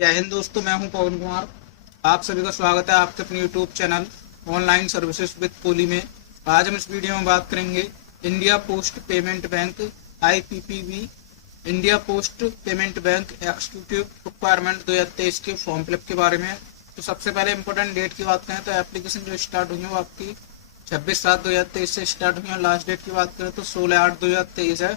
जय हिंद दोस्तों, मैं हूं पवन कुमार। आप सभी का स्वागत है आपके अपने YouTube channel online services with Kohli में। आज हम इस वीडियो में बात करेंगे India post payment bank IPPB India post payment bank executive requirement 2023 के फॉर्म फिलअप के बारे में। तो सबसे पहले इंपॉर्टेंट डेट की बात करें तो एप्लीकेशन जो स्टार्ट हुई है वो आपकी 26/7/2023 से स्टार्ट हुई है। लास्ट डेट की बात करें तो 16/8/2023 है।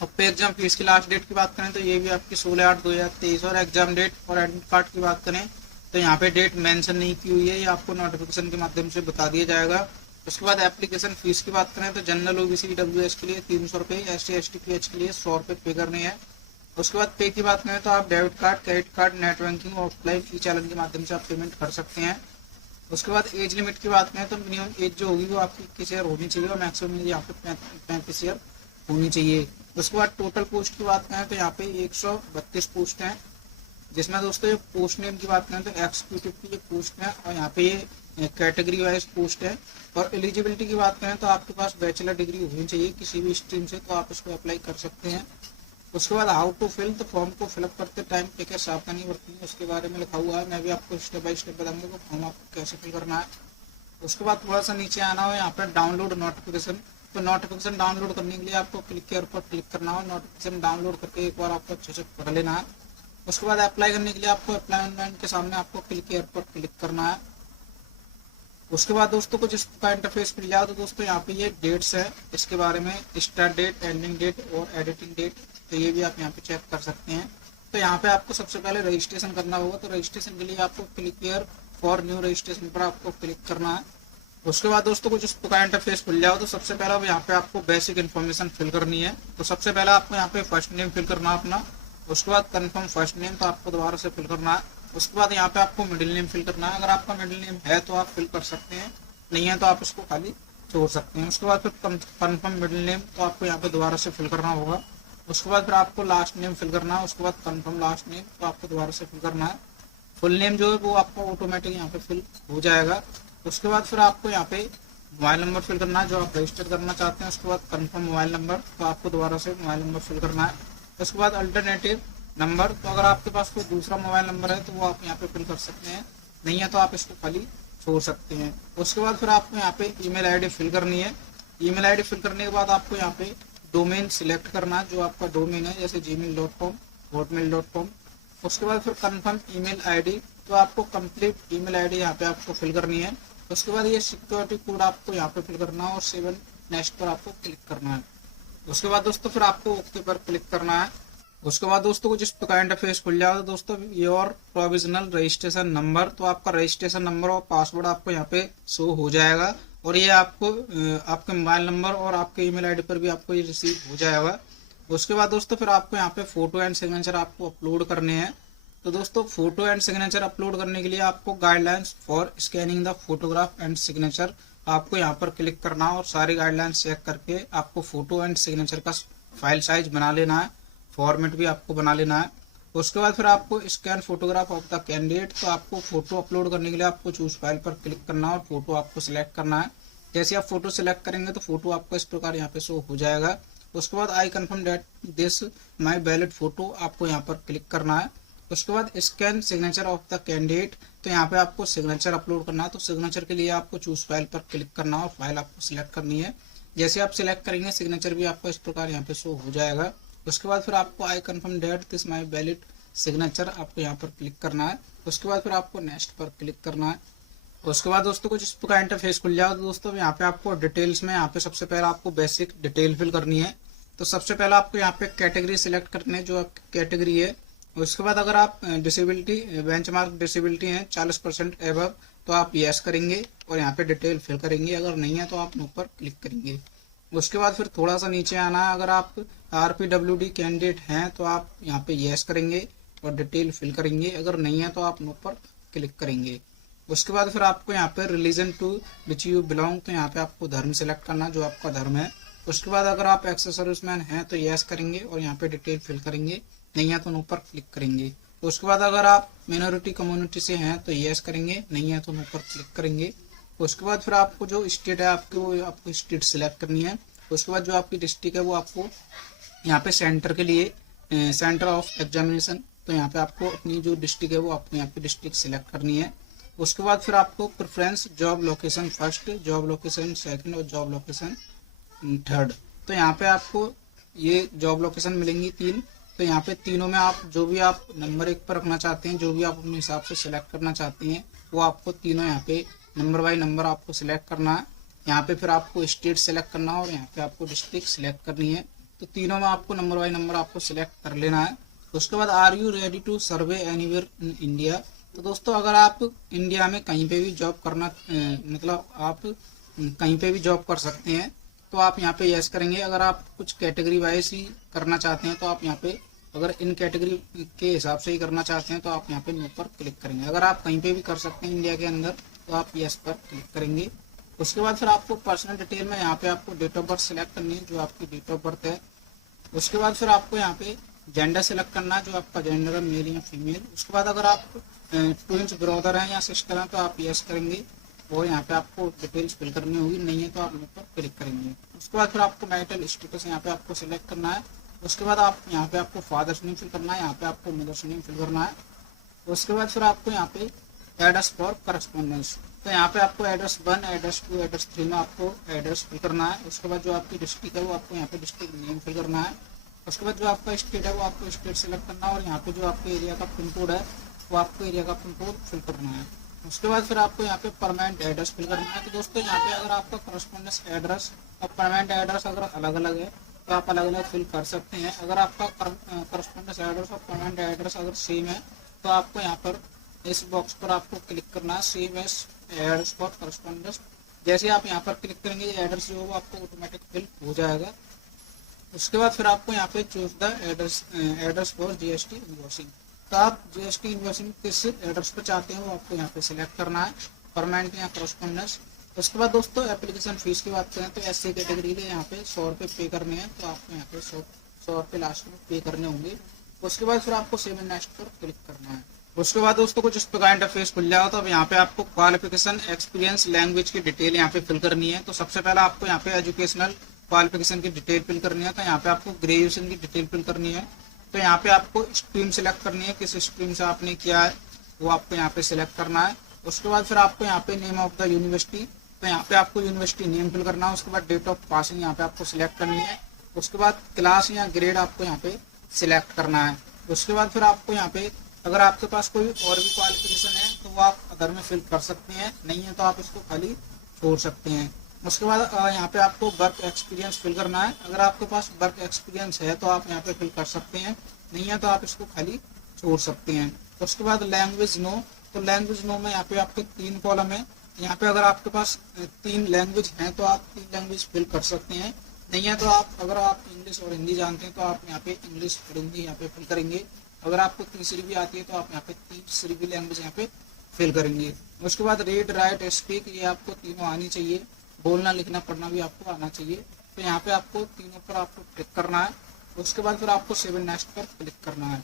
और पे एग्जाम फीस की लास्ट डेट की बात करें तो ये भी आपकी 16/8/2023। और एग्जाम डेट और एडमिट कार्ड की बात करें तो यहाँ पे डेट मेंशन नहीं की हुई है, ये आपको नोटिफिकेशन के माध्यम से बता दिया जाएगा। उसके बाद एप्लीकेशन फीस की बात करें तो जनरल OBC WS के लिए 300 रुपये, SC ST PH के लिए 100 रुपये पे करने हैं। उसके बाद पे की बात करें तो आप debit card, credit card, net banking, offline e challan के माध्यम से आप पेमेंट कर सकते हैं। उसके बाद एज लिमिट की बात करें तो मिनिमम एज जो होगी वो आपकी 21 ईयर होनी चाहिए और मैक्सिमम एज यहाँ पे 35 ईयर होनी चाहिए। उसके बाद टोटल पोस्ट की बात करें तो यहाँ पे 132 पोस्ट हैं, जिसमें दोस्तों ये पोस्ट नेम की बात करें तो एक्जीक्यूटिव की ये पोस्ट है और यहाँ पे ये कैटेगरी वाइज पोस्ट है। और एलिजिबिलिटी की बात करें तो आपके पास बैचलर डिग्री होनी चाहिए किसी भी स्ट्रीम से, तो आप इसको अप्लाई कर सकते हैं। उसके बाद हाउ टू फिल, तो फॉर्म को फिलअप करते टाइम क्या क्या सावधानी बरतनी है उसके बारे में लिखा हुआ है। मैं भी आपको स्टेप बाय स्टेप बताऊंगा कि फॉर्म आपको कैसे फिल करना है। उसके बाद थोड़ा सा नीचे आना हो, यहाँ पे डाउनलोड नोटिफिकेशन। तो नोटिफिकेशन डाउनलोड करने के लिए आपको क्लिक केयर पर क्लिक करना हो। नोटिफिकेशन डाउनलोड करके एक बार आपको अच्छे से पढ़ लेना है। उसके बाद अप्लाई करने के लिए आपको अप्लाईमेंट के सामने आपको क्लिक केयर पर क्लिक करना है। उसके बाद दोस्तों कुछ इसका इंटरफेस मिल जाए तो दोस्तों यहाँ पे ये डेट्स है, इसके बारे में स्टार्ट डेट, एंडिंग डेट और एडिटिंग डेट, तो ये भी आप यहाँ पे चेक कर सकते हैं। तो यहाँ पे आपको सबसे पहले रजिस्ट्रेशन करना होगा, तो रजिस्ट्रेशन के लिए आपको click care for new registration पर आपको क्लिक करना है। उसके बाद दोस्तों कुछ इस प्रकार इंटरफेस खुल जाओ तो सबसे पहले यहाँ पे आपको बेसिक इन्फॉर्मेशन फिल करनी है। तो सबसे पहले आपको यहाँ पे फर्स्ट नेम फिल करना है अपना। उसके बाद कंफर्म फर्स्ट नेम, तो आपको दोबारा से फिल करना है। उसके बाद यहाँ पे आपको मिडिल नेम फिल करना है। अगर आपका मिडिल नेम है तो आप फिल कर सकते हैं, नहीं है तो आप इसको खाली छोड़ सकते हैं। उसके बाद फिर कंफर्म मिडिल नेम, तो आपको यहाँ पे दोबारा से फिल करना होगा। उसके बाद फिर आपको लास्ट नेम फिल करना है। उसके बाद कंफर्म लास्ट नेम, तो आपको दोबारा से फिल करना है। फुल नेम जो है वो आपका ऑटोमेटिक यहाँ पे फिल हो जाएगा। उसके बाद फिर आपको यहाँ पे मोबाइल नंबर फिल करना है जो आप रजिस्टर करना चाहते हैं। उसके बाद कंफर्म मोबाइल नंबर, तो आपको दोबारा से मोबाइल नंबर फिल करना है। उसके बाद अल्टरनेटिव नंबर, तो अगर आपके पास कोई दूसरा मोबाइल नंबर है तो वो आप यहाँ पे फिल कर सकते हैं, नहीं है तो आप इसको खाली छोड़ सकते हैं। उसके बाद फिर आपको यहाँ पे ईमेल आईडी फिल करनी है। ईमेल आईडी फिल करने के बाद आपको यहाँ पे डोमेन सिलेक्ट करना है, जो आपका डोमेन है, जैसे gmail.com, hotmail.com। उसके बाद फिर कंफर्म ईमेल आईडी, तो आपको कंप्लीट ईमेल आईडी यहाँ पे आपको फिल करनी है। उसके बाद ये सिक्योरिटी कोड आपको यहाँ पे फिल करना है और 7 नेक्स्ट पर आपको क्लिक करना है। उसके बाद दोस्तों फिर आपको ओके पर क्लिक करना है। उसके बाद दोस्तों कुछ इस प्रकार इंटरफेस खुल जाएगा। तो दोस्तों योर प्रोविजनल रजिस्ट्रेशन नंबर, तो आपका रजिस्ट्रेशन नंबर और पासवर्ड आपको यहाँ पे शो हो जाएगा और ये आपको आपके मोबाइल नंबर और आपके ईमेल आईडी पर भी आपको ये रिसीव हो जाएगा। उसके बाद दोस्तों फिर आपको यहाँ पे फोटो एंड सिग्नेचर आपको अपलोड करने हैं। तो दोस्तों फोटो एंड सिग्नेचर अपलोड करने के लिए आपको guidelines for scanning the photograph and signature, आपको यहाँ पर क्लिक करना और सारी गाइडलाइंस चेक करके आपको फोटो एंड सिग्नेचर का फाइल साइज बना लेना है, फॉर्मेट भी आपको बना लेना है। उसके बाद फिर आपको scan photograph of the candidate, तो आपको फोटो अपलोड करने के लिए आपको चूज फाइल पर क्लिक करना और फोटो आपको सिलेक्ट करना है। जैसे आप फोटो सिलेक्ट करेंगे तो फोटो आपको इस प्रकार यहाँ पे शो हो जाएगा। उसके बाद I confirm that this my valid photo, आपको यहाँ पर क्लिक करना है। उसके बाद scan signature of the candidate, तो यहाँ पे आपको सिग्नेचर अपलोड करना है। तो सिग्नेचर के लिए आपको चूज फाइल पर क्लिक करना और फाइल आपको सिलेक्ट करनी है। जैसे आप सिलेक्ट करेंगे सिग्नेचर भी आपको इस प्रकार यहाँ पे शो हो जाएगा। उसके बाद फिर आपको I confirm that this my valid signature, आपको यहाँ पर क्लिक करना है। उसके बाद फिर आपको नेक्स्ट पर क्लिक करना है। उसके बाद दोस्तों कुछ इस प्रकार इंटरफेस खुल जाएगा। तो दोस्तों यहाँ पे आपको डिटेल्स में यहाँ पे सबसे पहले आपको बेसिक डिटेल फिल करनी है। तो सबसे पहले आपको यहाँ पे कैटेगरी सिलेक्ट करनी है, जो आपकी कैटेगरी है। उसके बाद अगर आप डिसेबिलिटी बेंचमार्क डिसेबिलिटी है 40% एबव, तो आप यस करेंगे और यहाँ पे डिटेल फिल करेंगे। अगर नहीं है तो आप नो पर क्लिक करेंगे। उसके बाद फिर थोड़ा सा नीचे आना है, अगर आप RPWD कैंडिडेट हैं तो आप यहाँ पे यस करेंगे और डिटेल फिल करेंगे। अगर नहीं है तो आप नो पर क्लिक करेंगे। उसके बाद फिर आपको यहाँ पे religion to which you belong, तो यहाँ पे आपको धर्म सिलेक्ट करना जो आपका धर्म है। उसके बाद अगर आप एक्स सर्विसमैन हैं तो यस करेंगे और यहाँ पे डिटेल फिल करेंगे, नहीं है तो नो पर क्लिक करेंगे। उसके बाद अगर आप मिनोरिटी कम्युनिटी से हैं तो यस करेंगे, नहीं है तो नो पर क्लिक करेंगे। उसके बाद फिर आपको जो स्टेट है आपकी, वो आपको स्टेट सिलेक्ट करनी है। उसके बाद जो आपकी डिस्ट्रिक्ट है वो आपको यहाँ पे सेंटर के लिए सेंटर ऑफ एग्जामिनेशन तो यहाँ पे आपको अपनी जो डिस्ट्रिक्ट है वो आपको यहाँ पे डिस्ट्रिक्ट सिलेक्ट करनी है। उसके बाद फिर आपको preference job location first, job location second और जॉब लोकेशन थर्ड। तो यहाँ पे आपको ये जॉब लोकेशन मिलेंगी 3। तो यहाँ पे तीनों में आप जो भी आप नंबर 1 पर रखना चाहते हैं, जो भी आप अपने हिसाब से सिलेक्ट करना चाहते हैं, वो आपको तीनों यहाँ पे नंबर बाय नंबर आपको सिलेक्ट करना है। यहाँ पे फिर आपको स्टेट सेलेक्ट करना है और यहाँ पे आपको डिस्ट्रिक्ट सिलेक्ट करनी है। तो तीनों में आपको नंबर बाय नंबर आपको सिलेक्ट कर लेना है। उसके बाद are you ready to serve anywhere in India. तो दोस्तों अगर आप इंडिया में कहीं पे भी जॉब करना मतलब आप कहीं पे भी जॉब कर सकते हैं तो आप यहाँ पे यस करेंगे। अगर आप कुछ कैटेगरी वाइज ही करना चाहते हैं तो आप यहाँ पे अगर इन कैटेगरी के हिसाब से ही करना चाहते हैं तो आप यहाँ पे नो पर क्लिक करेंगे। अगर आप कहीं पे भी कर सकते हैं इंडिया के अंदर तो आप यस पर क्लिक करेंगे। उसके बाद फिर आपको पर्सनल डिटेल में यहाँ पे आपको डेट ऑफ बर्थ सिलेक्ट करनी है, जो आपकी डेट ऑफ बर्थ है। उसके बाद फिर आपको यहाँ पे जेंडर सेलेक्ट करना है, जो आपका जेंडर है मेल या फीमेल। उसके बाद अगर आप ट्विंस ब्रदर हैं या सिस्टर हैं तो आप यस करेंगे और यहाँ पे आपको डिटेल्स फिल करनी होगी, नहीं है तो आप नो पर क्लिक करेंगे। उसके बाद फिर आपको मैरिटल स्टेटस यहाँ पे आपको सिलेक्ट करना है। उसके बाद आप यहाँ पे आपको फादर्स नेम फिल करना है, यहाँ पे आपको मदर्स नेम फिल करना है। उसके बाद फिर आपको यहाँ पे एड्रेस फॉर करस्पॉन्डेंस, तो यहाँ पे आपको एड्रेस 1, एड्रेस 2, एड्रेस 3 में आपको एड्रेस फिल करना है। उसके बाद जो आपकी डिस्ट्रिक्ट है वो आपको यहाँ पे डिस्ट्रिक्ट नेम फिल करना है। उसके बाद जो आपका स्टेट है वो आपको स्टेट सेलेक्ट करना है और यहाँ पे जो आपके एरिया का पिन कोड है वो आपको एरिया का पिन कोड फिल करना है। उसके बाद फिर आपको यहाँ पे परमानेंट एड्रेस फिल करना है। तो दोस्तों यहाँ पे अगर आपका करस्पॉन्डेंस एड्रेस और परमानेंट एड्रेस अगर अलग अलग है तो आप अलग अलग फिल कर सकते हैं। अगर आपका करस्पॉन्डेंस एड्रेस और परमानेंट एड्रेस अगर सेम है तो आपको यहाँ पर इस बॉक्स पर आपको क्लिक करना है, same as address for correspondence. जैसे आप यहाँ पर क्लिक करेंगे एड्रेस जो होगा आपको ऑटोमेटिक फिल हो जाएगा। उसके बाद फिर आपको यहाँ पे choose the address for GST invoicing, तो आप जीएसटी इनवॉइसिंग किस एड्रेस पर चाहते हैं वो आपको यहाँ पे सिलेक्ट करना है, परमानेंट या करस्पॉन्डेंस। उसके बाद दोस्तों एप्लीकेशन फीस की बात करें तो एससी कैटेगरी के यहाँ पे 100 रुपये पे करने हैं, तो आपको यहाँ पे 100 रुपये लास्ट में पे करने होंगे। उसके बाद फिर आपको सेव एंड नेक्स्ट पर क्लिक करना है। उसके बाद दोस्तों कुछ इस प्रकार इंटरफेस खुल जाएगा। तो अब यहाँ पे आपको क्वालिफिकेशन, एक्सपीरियंस, लैंग्वेज की डिटेल यहाँ पे फिल करनी है। तो सबसे पहले आपको यहाँ पे एजुकेशनल क्वालिफिकेशन की डिटेल फिल करनी है। तो यहाँ पे आपको ग्रेजुएशन की डिटेल फिल करनी है। तो यहाँ पे आपको स्ट्रीम सिलेक्ट करनी है, किस स्ट्रीम से आपने किया है वो आपको यहाँ पे सिलेक्ट करना है। उसके बाद फिर आपको यहाँ पे नेम ऑफ द यूनिवर्सिटी, तो यहाँ पे आपको यूनिवर्सिटी नेम फिल करना है। उसके बाद डेट ऑफ पासिंग यहाँ पे आपको सिलेक्ट करनी है। उसके बाद क्लास या ग्रेड आपको यहाँ पे सिलेक्ट करना है। उसके बाद फिर आपको यहाँ पे अगर आपके पास कोई और भी क्वालिफिकेशन है तो वो आप अदर में फिल कर सकते हैं, नहीं है तो आप इसको खाली छोड़ सकते हैं। उसके बाद यहाँ पे आपको वर्क एक्सपीरियंस फिल करना है। अगर आपके पास वर्क एक्सपीरियंस है तो आप यहाँ पे फिल कर सकते हैं, नहीं है तो आप इसको खाली छोड़ सकते हैं। उसके बाद लैंग्वेज नो, तो लैंग्वेज नो में यहाँ पे आपके 3 कॉलम है। यहाँ पे अगर आपके पास 3 लैंग्वेज हैं तो आप 3 लैंग्वेज फिल कर सकते हैं, नहीं है तो आप अगर आप इंग्लिश और हिंदी जानते हैं तो आप यहाँ पे इंग्लिश और हिंदी यहाँ पे फिल करेंगे। अगर आपको तीसरी भी आती है तो आप यहाँ पे तीसरी भी लैंग्वेज यहाँ पे फिल करेंगे। उसके बाद रीड, राइट, स्पीक, ये आपको तीनों आनी चाहिए, बोलना, लिखना, पढ़ना भी आपको आना चाहिए। तो यहाँ पे आपको तीनों पर आपको क्लिक करना है। उसके बाद फिर आपको सेव एंड नेक्स्ट पर क्लिक करना है।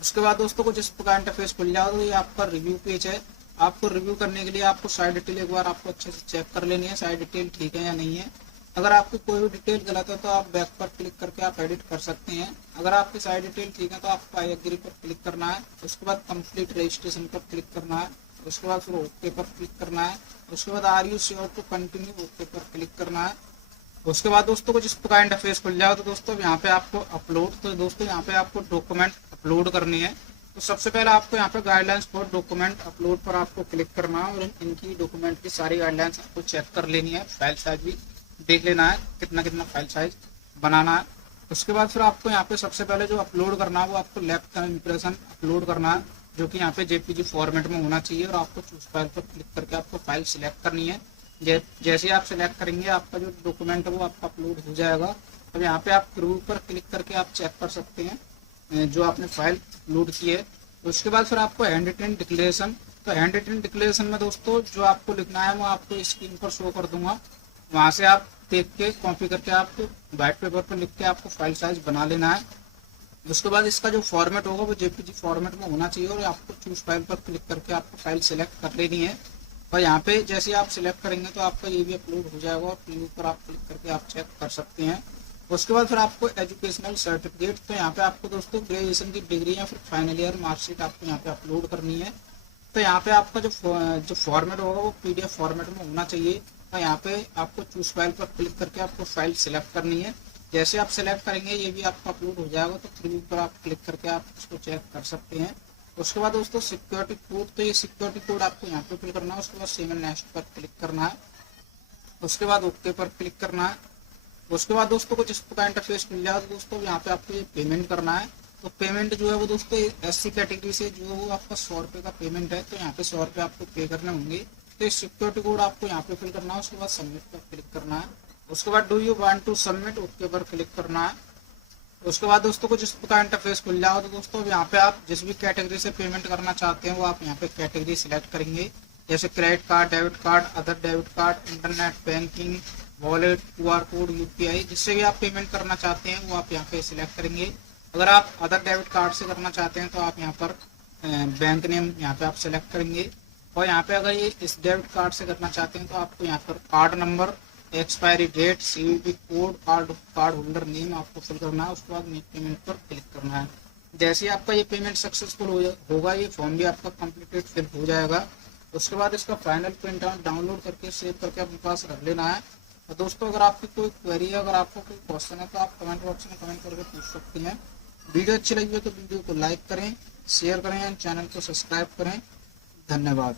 उसके बाद दोस्तों कुछ इस प्रकार इंटरफेस खुल जाएगा। तो ये आपका रिव्यू पेज है। आपको रिव्यू करने के लिए आपको साइड डिटेल एक बार आपको अच्छे से चेक कर लेनी है, साइड डिटेल ठीक है या नहीं है। अगर आपकी कोई भी डिटेल गलत है तो आप बैक पर क्लिक करके आप एडिट कर सकते हैं। अगर आपकी साइड डिटेल ठीक है तो आपको आई एग्री पर क्लिक करना है। उसके बाद कंप्लीट रजिस्ट्रेशन पर क्लिक करना है। उसके बाद फिर ओके पर क्लिक करना है। उसके बाद are you sure to continue, okay पर क्लिक करना है। उसके बाद दोस्तों कुछ इस प्रकार इंटरफेस खुल जाएगा। तो दोस्तों यहाँ पे आपको अपलोड, तो दोस्तों यहाँ पे आपको डॉक्यूमेंट अपलोड करनी है। तो सबसे पहले आपको यहाँ पे गाइडलाइंस फॉर डॉक्यूमेंट अपलोड पर आपको क्लिक करना है और इनकी डॉक्यूमेंट की सारी गाइडलाइंस आपको चेक कर लेनी है। फाइल साइज भी देख लेना है कितना कितना फाइल साइज बनाना है। उसके बाद फिर आपको यहाँ पे सबसे पहले जो अपलोड करना है वो आपको लेफ्ट का इंप्रेशन अपलोड करना है, जो कि यहाँ पे जेपीजी फॉर्मेट में होना चाहिए। और आपको चूज फाइल पर क्लिक करके आपको फाइल सिलेक्ट करनी है। जैसे आप सिलेक्ट करेंगे आपका जो डॉक्यूमेंट है वो आपका अपलोड हो जाएगा। अब यहाँ पे आप प्रूव पर क्लिक करके आप चेक कर सकते हैं जो आपने फाइल अपलोड की है। उसके बाद फिर आपको हैंड रिटन डिक्लेरेशन, तो हैंड रिटन डिक्लेरेशन में दोस्तों जो आपको लिखना है वो आपको स्क्रीन पर शो कर दूंगा, वहां से आप देख के कॉपी करके आप व्हाइट पेपर पर लिख के आपको फाइल साइज बना लेना है। उसके बाद इसका जो फॉर्मेट होगा वो जेपीजी फॉर्मेट में होना चाहिए और आपको चूज फाइल पर क्लिक करके आपको फाइल सिलेक्ट कर लेनी है। और यहाँ पे जैसे आप सिलेक्ट करेंगे तो आपका ये भी अपलोड हो जाएगा और प्रीव्यू पर आप क्लिक करके आप चेक कर सकते हैं। उसके बाद फिर आपको एजुकेशनल सर्टिफिकेट, तो यहाँ पे आपको दोस्तों ग्रेजुएशन की डिग्री या फिर फाइनल ईयर मार्कशीट आपको यहाँ पे अपलोड करनी है। तो यहाँ पे आपका जो फॉर्मेट होगा वो PDF फॉर्मेट में होना चाहिए। तो यहाँ पे आपको चूज फाइल पर क्लिक करके आपको फाइल सिलेक्ट करनी है। जैसे आप सिलेक्ट करेंगे ये भी आपका अपलोड हो जाएगा, तो प्रीव्यू पर आप क्लिक करके आप इसको चेक कर सकते हैं। उसके बाद दोस्तों सिक्योरिटी कोड, तो ये सिक्योरिटी कोड आपको यहाँ पे फिल करना है। उसके बाद सेव एंड नेक्स्ट पर क्लिक करना है। उसके बाद ओके पर क्लिक करना है। उसके बाद दोस्तों कुछ इस प्रकार इंटरफेस मिल जाएगा। दोस्तों यहाँ पे आपको ये पेमेंट करना है। तो पेमेंट जो है वो दोस्तों SC कैटेगरी से जो है वो आपका 100 रुपये का पेमेंट है, तो यहाँ पे 100 रुपये आपको पे करने होंगे। तो इस सिक्योरिटी कोड आपको यहाँ पे फिल करना है। उसके बाद सबमिट पर क्लिक करना है। उसके बाद do you want to submit, okay पर क्लिक करना है। उसके बाद दोस्तों कुछ इस प्रकार इंटरफेस खुल जाएगा। तो दोस्तों यहाँ पे आप जिस भी कैटेगरी से पेमेंट करना चाहते हैं वो आप यहाँ पे कैटेगरी सिलेक्ट करेंगे, जैसे credit card, debit card, other debit card, internet banking, wallet, QR code, UPI, जिससे भी आप पेमेंट करना चाहते हैं वो आप यहाँ पे सिलेक्ट करेंगे। अगर आप अदर डेबिट कार्ड से करना चाहते हैं तो आप यहाँ पर बैंक नेम यहाँ पे आप सिलेक्ट करेंगे। और यहाँ पे अगर ये इस डेबिट कार्ड से करना चाहते हैं तो आपको यहाँ पर card number, expiry date, CVV code, card holder name आपको फिल करना है। उसके बाद मेक पेमेंट पर क्लिक करना है। जैसे ही आपका ये पेमेंट सक्सेसफुल होगा, ये फॉर्म भी आपका कंप्लीटेड फिल हो जाएगा। उसके बाद इसका फाइनल प्रिंट आउट डाउनलोड करके सेव करके अपने पास रख लेना है। और दोस्तों अगर आपकी कोई क्वेरी है, अगर आपको कोई क्वेश्चन है तो आप कमेंट बॉक्स में कमेंट करके पूछ सकते हैं। वीडियो अच्छी लगी हो तो वीडियो को लाइक करें, शेयर करें एंड चैनल को सब्सक्राइब करें। धन्यवाद।